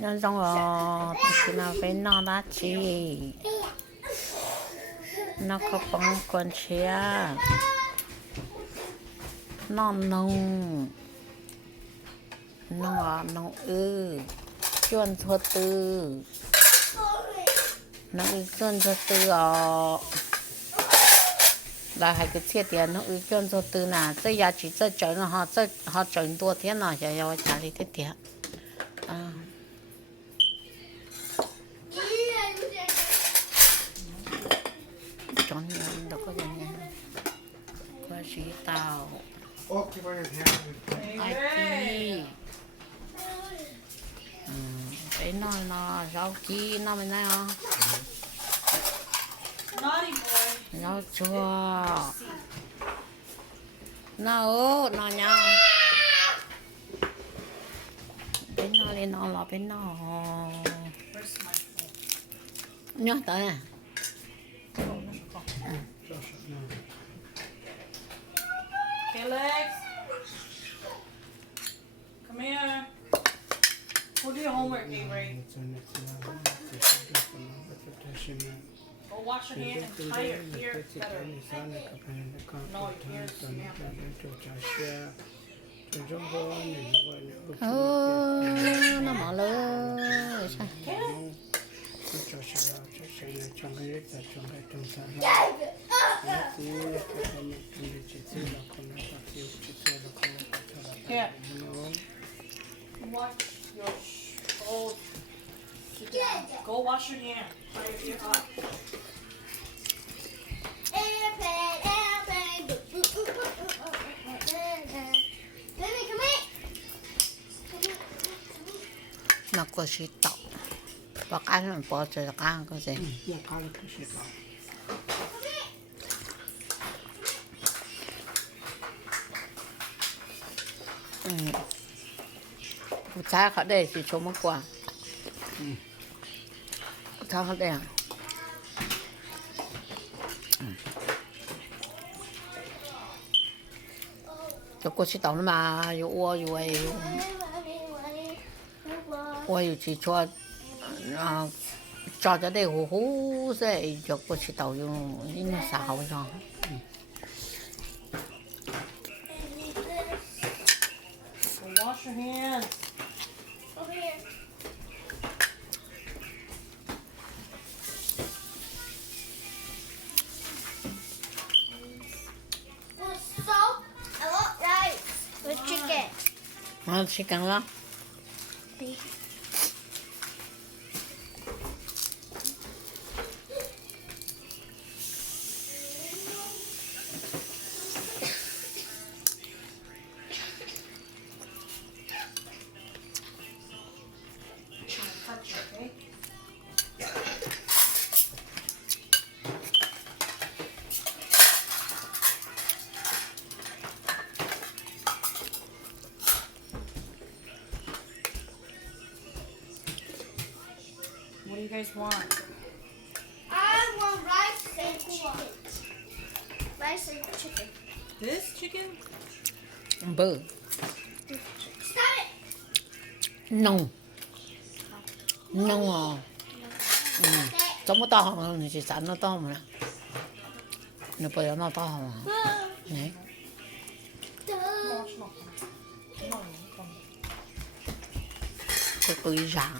nhân trong thì nó phải nó đã chi nó có bằng con chia nó nông nó nông chuyên thuật tư nó chuyên thuật tư là hai cái thiết tiền nó chuyên thuật tư nè这牙齿这整họ整多天了要家里的点啊整年的个人我是到ai cái nó rau chi nó mình nói không rau chua nó nhau bên nó lên nó là bên nó nhớ tới à Felix, come here. We'll do your homework, Avery. Go wash your hands and tie your hair better. No, your hair's nó mở lơ Here. Wash your sit down. Go wash your hands. Tie your hair up. nó có sĩ tộc và cái nó bỏ cho cái có gì cha họ đây chỉ số một quả cha họ đây cho cô sĩ tộc mà yêu ua yêu ấy我有去做做咗啲好好些，做過次豆用應該啥好樣。Wash your hands. Over here. With salt, I want rice with chicken. chicken đó. What do you guys want? I want rice and chicken. Rice and chicken. This chicken? Bự. Stop it. Nông. Nông Trong cái to mà chỉ sẵn nó to mà. Nó bây giờ nó to mà. Này. Cái túi dạng.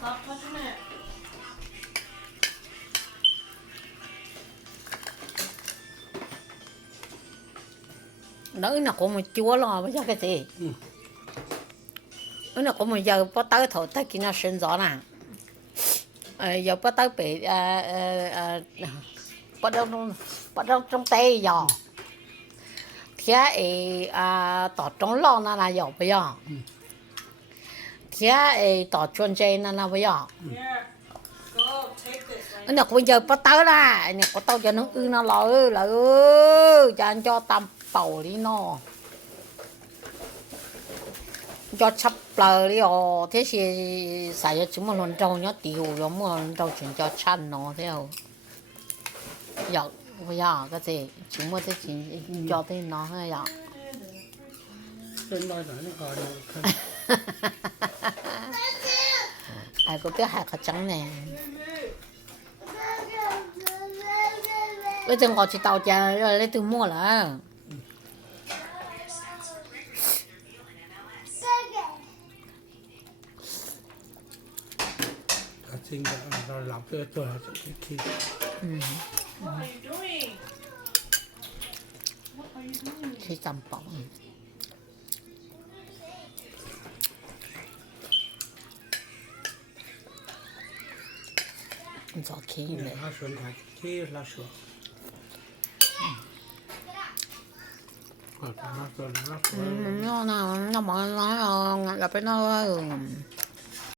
Stop touching it. Nó có một chúa lo bây giờ cái gì nó có một giờ bắt tới thầu tới khi nó sinh rõ nè giờ bắt tới bị bắt đầu trong tay giờ thế tỏ trong lo nó là giờ bây giờ thế tỏ chuyên chế nó là bây giờ Here. Go. Take this. Right nó cũng giờ bắt tới là nó có tao cho nó nó lỡ cho anh cho tầm bầu đi nó cho chắp bờ đi ồ thế thì xài cho chúng mà lần đầu nhớ tiểu giống mà lần đầu chuyển cho chăn nó theo giờ bây giờ cái gì chúng mà thế chỉ cho thế nó hay giờ Trên nói nó gọi là ai có biết hạt khó trắng nè bây giờ họ chỉ tàu chè lấy từ mua là sinh rồi làm cái tuổi khi What are you doing? What are you doing? khi tầm bỏng gió khí này lá xuân hạt khi lá xuân lá xuân nó mà nó là phải nó